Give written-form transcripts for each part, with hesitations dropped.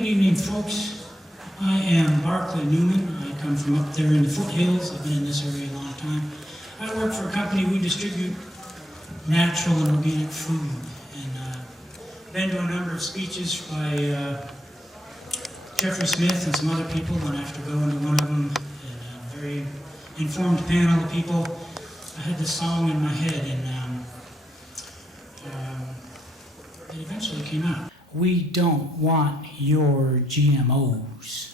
good evening, folks. I am Barclay Neumann. I come from up there in the foothills. I've been in this area a long time. I work for a company. We distribute natural and organic food. And been to a number of speeches by Jeffrey Smith and some other people, and after going to one of them, and a very informed panel of people, I had this song in my head, and it eventually came out. We don't want your GMOs.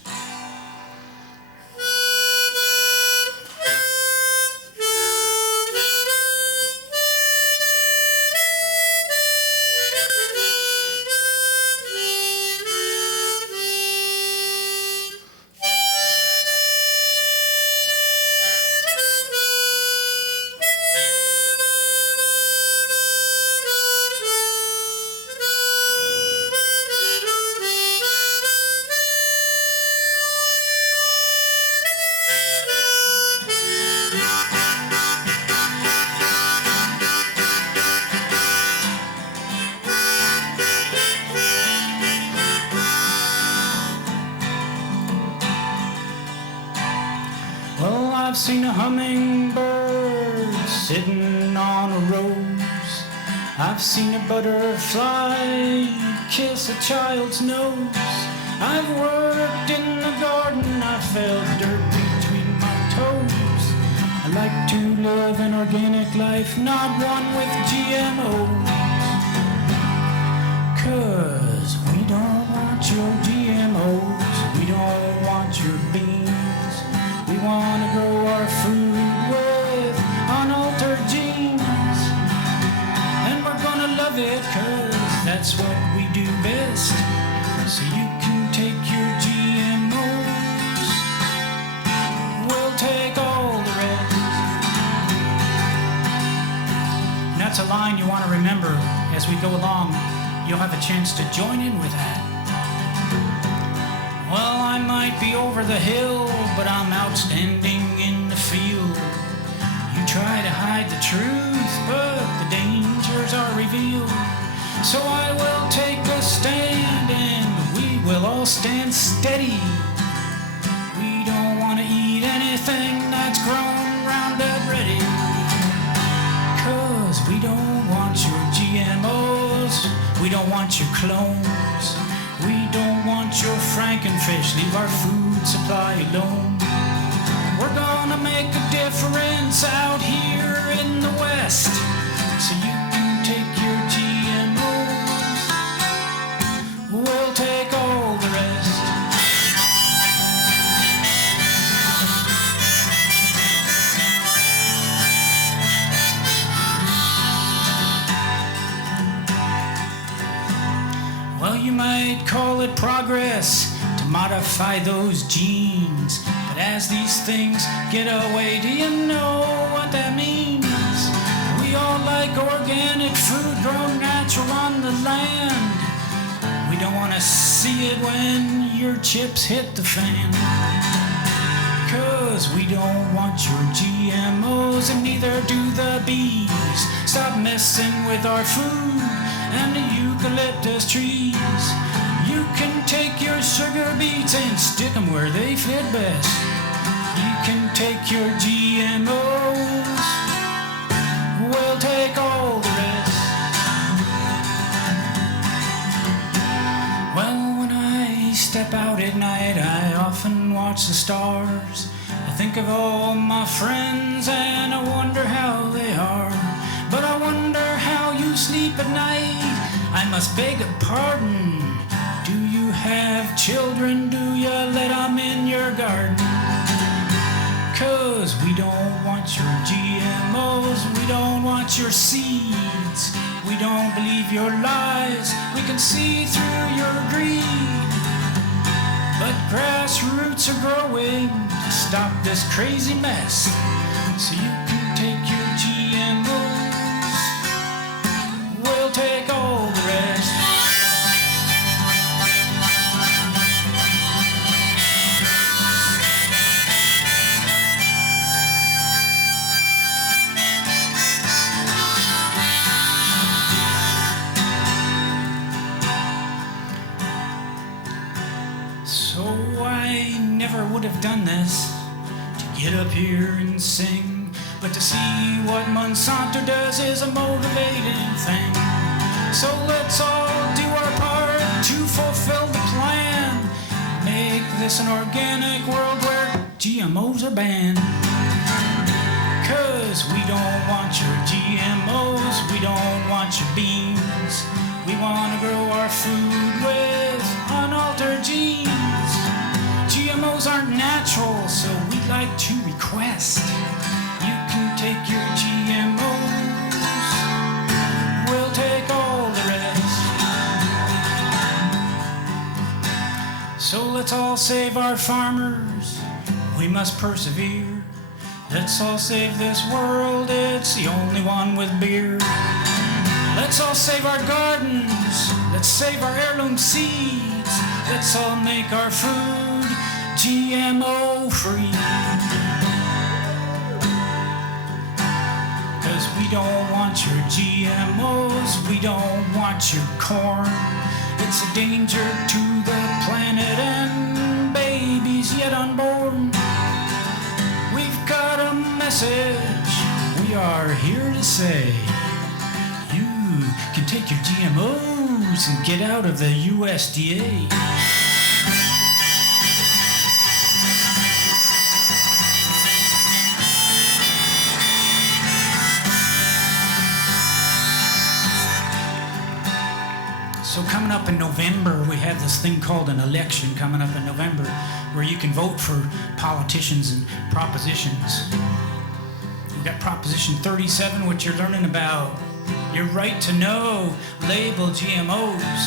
Well, I've seen a hummingbird sitting on a rose. I've seen a butterfly kiss a child's nose. I've worked in the garden, I felt dirt between my toes. I like to live an organic life, not one with GMOs. 'Cause we don't want your GMOs, we don't want your beans. We want to grow our food with unaltered genes. And we're gonna love it 'cause that's what we do best. So you can take your GMOs, we'll take all the rest. And that's a line you want to remember as we go along. You'll have a chance to join in with that. Well, I might be over the hill, but I'm outstanding in the field. You try to hide the truth, but the dangers are revealed. So I will take a stand and we will all stand steady. We don't want to eat anything that's grown Roundup ready. 'Cause we don't want your GMOs, we don't want your clones. We don't want your Frankenfish, leave our food supply alone. We're gonna make a difference out here in the West. So you can take your GMOs, we'll take all the rest. Well, you might call it progress to modify those genes. But as these things get away, do you know what that means? We all like organic food grown natural on the land. We don't want to see it when your chips hit the fan. 'Cause we don't want your GMOs, and neither do the bees. Stop messing with our food and the eucalyptus trees. You can take your sugar beets and stick them where they fit best. You can take your GMOs, we'll take all the rest. Well, when I step out at night, I often watch the stars. I think of all my friends and I wonder how they are. But I wonder how you sleep at night. I must beg a pardon. Do you have children? Do you let them in your garden? 'Cause we don't want your GMOs, we don't want your seeds. We don't believe your lies, we can see through your greed. But grassroots are growing to stop this crazy mess. So you can take your GMOs, we'll take all the rest. would have done this to get up here and sing, but to see what Monsanto does is a motivating thing. So let's all do our part to fulfill the plan. Make this an organic world where GMOs are banned. 'Cause we don't want your GMOs, we don't want your beans. We want to grow our food with unaltered genes. GMOs aren't natural, so we'd like to request you can take your GMOs, we'll take all the rest. So let's all save our farmers, we must persevere. Let's all save this world, it's the only one with beer. Let's all save our gardens, let's save our heirloom seeds. Let's all make our food GMO free. 'Cause we don't want your GMOs, we don't want your corn. It's a danger to the planet and babies yet unborn. We've got a message we are here to say. You can take your GMOs and get out of the USDA. So coming up in November, we have this thing called an election coming up in November where you can vote for politicians and propositions. We've got Proposition 37, which you're learning about. Your right to know, label GMOs.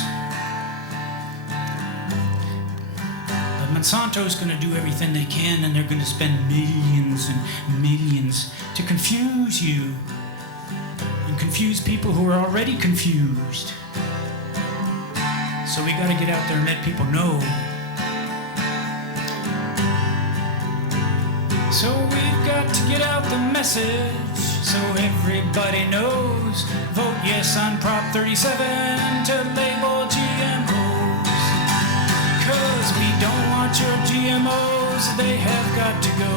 But Monsanto's going to do everything they can, and they're going to spend millions and millions to confuse you and confuse people who are already confused. So we got to get out there and let people know. So we've got to get out the message so everybody knows. Vote yes on Prop 37 to label GMOs. 'Cause we don't want your GMOs, they have got to go.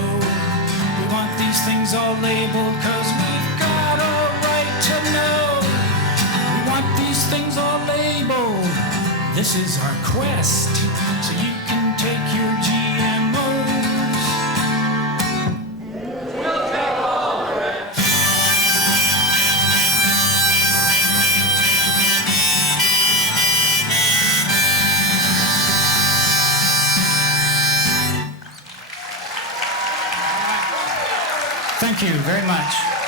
We want these things all labeled 'cause we've got a right to know. We want these things all labeled. This is our quest, so you can take your GMOs. We'll take all the rest. Thank you very much.